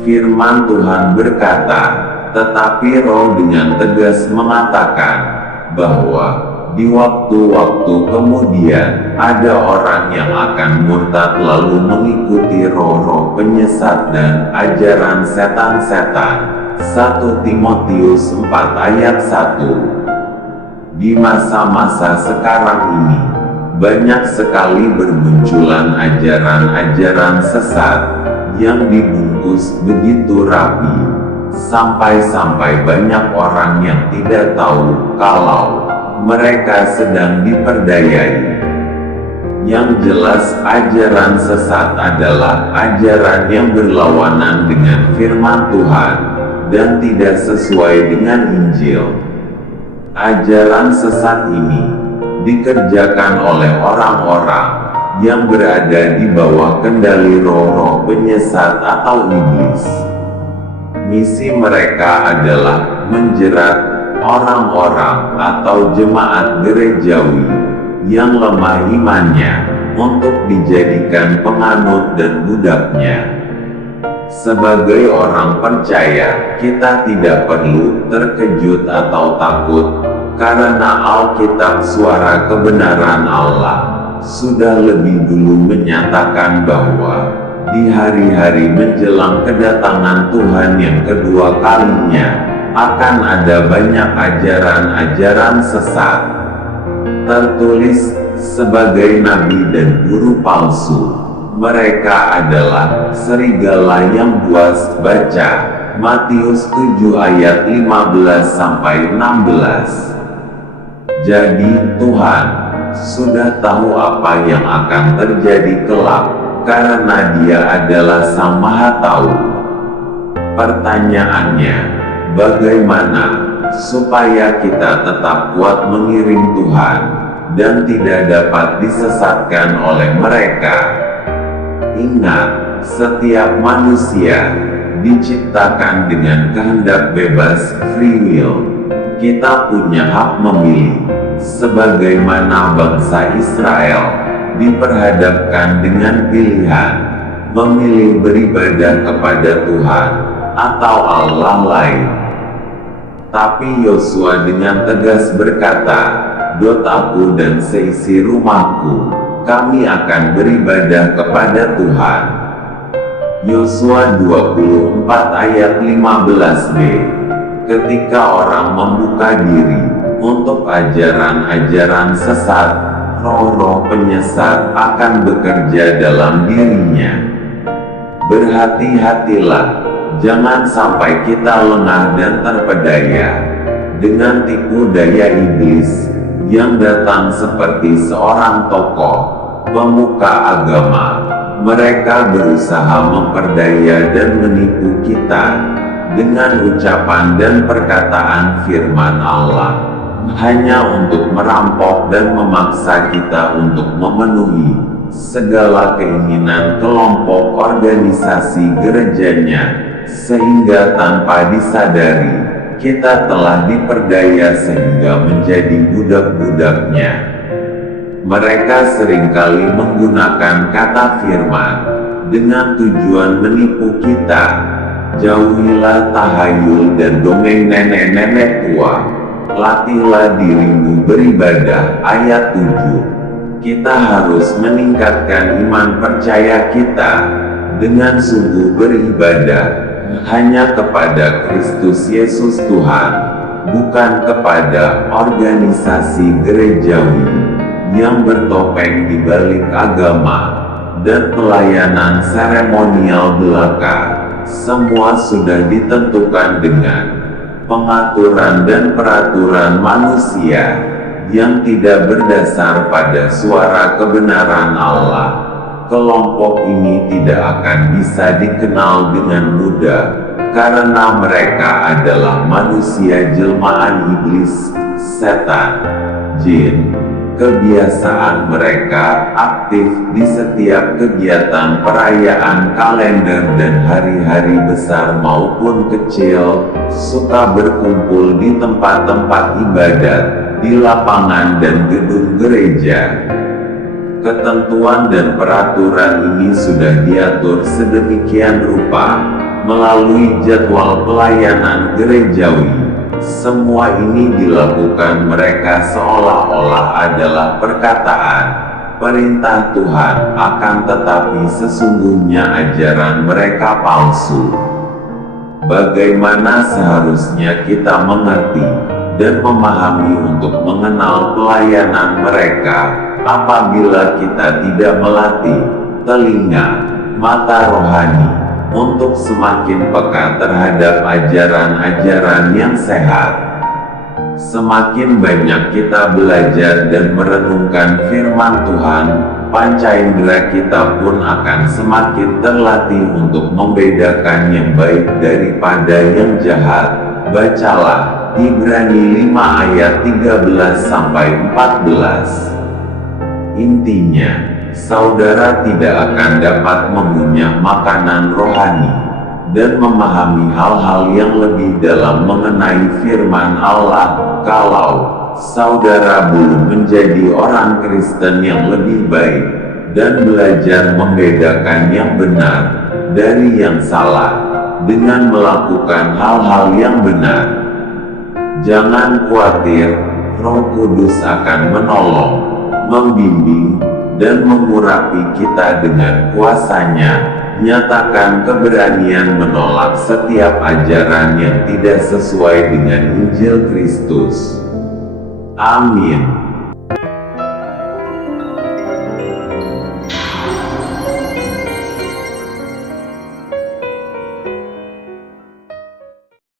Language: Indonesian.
Firman Tuhan berkata, tetapi Roh dengan tegas mengatakan bahwa di waktu-waktu kemudian ada orang yang akan murtad lalu mengikuti roh-roh penyesat dan ajaran setan-setan. 1 Timotius 4 ayat 1. Di masa-masa sekarang ini, banyak sekali bermunculan ajaran-ajaran sesat yang dibungkus begitu rapi, sampai-sampai banyak orang yang tidak tahu kalau mereka sedang diperdayai. Yang jelas ajaran sesat adalah ajaran yang berlawanan dengan firman Tuhan dan tidak sesuai dengan Injil. Ajaran sesat ini dikerjakan oleh orang-orang yang berada di bawah kendali roh-roh penyesat atau iblis. Misi mereka adalah menjerat orang-orang atau jemaat gerejawi yang lemah imannya untuk dijadikan penganut dan budaknya. Sebagai orang percaya, kita tidak perlu terkejut atau takut, karena Alkitab suara kebenaran Allah sudah lebih dulu menyatakan bahwa di hari-hari menjelang kedatangan Tuhan yang kedua kalinya, akan ada banyak ajaran-ajaran sesat. Tertulis sebagai nabi dan guru palsu. Mereka adalah serigala yang buas. Baca Matius 7 ayat 15-16. Jadi Tuhan sudah tahu apa yang akan terjadi kelak, karena Dia adalah Sang Maha Tahu. Pertanyaannya, bagaimana supaya kita tetap kuat mengiring Tuhan dan tidak dapat disesatkan oleh mereka? Ingat, setiap manusia diciptakan dengan kehendak bebas, free will. Kita punya hak memilih, sebagaimana bangsa Israel diperhadapkan dengan pilihan memilih beribadah kepada Tuhan atau Allah lain. Tapi Yosua dengan tegas berkata, "Aku dan seisi rumahku, kami akan beribadah kepada Tuhan." Yosua 24 ayat 15b. Ketika orang membuka diri untuk ajaran-ajaran sesat, roh-roh penyesat akan bekerja dalam dirinya. Berhati-hatilah, jangan sampai kita lengah dan terpedaya dengan tipu daya iblis yang datang seperti seorang tokoh pemuka agama. Mereka berusaha memperdaya dan menipu kita dengan ucapan dan perkataan firman Allah, hanya untuk merampok dan memaksa kita untuk memenuhi segala keinginan kelompok organisasi gerejanya, sehingga tanpa disadari, kita telah diperdaya sehingga menjadi budak-budaknya. Mereka seringkali menggunakan kata firman dengan tujuan menipu kita. Jauhilah tahayul dan dongeng nenek-nenek tua. Latihlah dirimu beribadah. Ayat 7. Kita harus meningkatkan iman percaya kita dengan sungguh beribadah hanya kepada Kristus Yesus Tuhan, bukan kepada organisasi gerejawi yang bertopeng di balik agama dan pelayanan seremonial belaka. Semua sudah ditentukan dengan pengaturan dan peraturan manusia yang tidak berdasar pada suara kebenaran Allah. Kelompok ini tidak akan bisa dikenal dengan mudah, karena mereka adalah manusia jelmaan iblis, setan, jin. Kebiasaan mereka aktif di setiap kegiatan perayaan kalender dan hari-hari besar maupun kecil, suka berkumpul di tempat-tempat ibadat, di lapangan dan gedung gereja. Ketentuan dan peraturan ini sudah diatur sedemikian rupa melalui jadwal pelayanan gerejawi. Semua ini dilakukan mereka seolah-olah adalah perkataan, perintah Tuhan, akan tetapi sesungguhnya ajaran mereka palsu. Bagaimana seharusnya kita mengerti dan memahami untuk mengenal pelayanan mereka, apabila kita tidak melatih telinga, mata rohani, untuk semakin peka terhadap ajaran-ajaran yang sehat. Semakin banyak kita belajar dan merenungkan firman Tuhan, panca indera kita pun akan semakin terlatih untuk membedakan yang baik daripada yang jahat. Bacalah Ibrani 5 ayat 13-14. Intinya, saudara tidak akan dapat mengunyah makanan rohani dan memahami hal-hal yang lebih dalam mengenai firman Allah kalau saudara belum menjadi orang Kristen yang lebih baik dan belajar membedakan yang benar dari yang salah dengan melakukan hal-hal yang benar. Jangan khawatir, Roh Kudus akan menolong, membimbing, dan mengurapi kita dengan kuasa-Nya. Nyatakan keberanian menolak setiap ajaran yang tidak sesuai dengan Injil Kristus. Amin.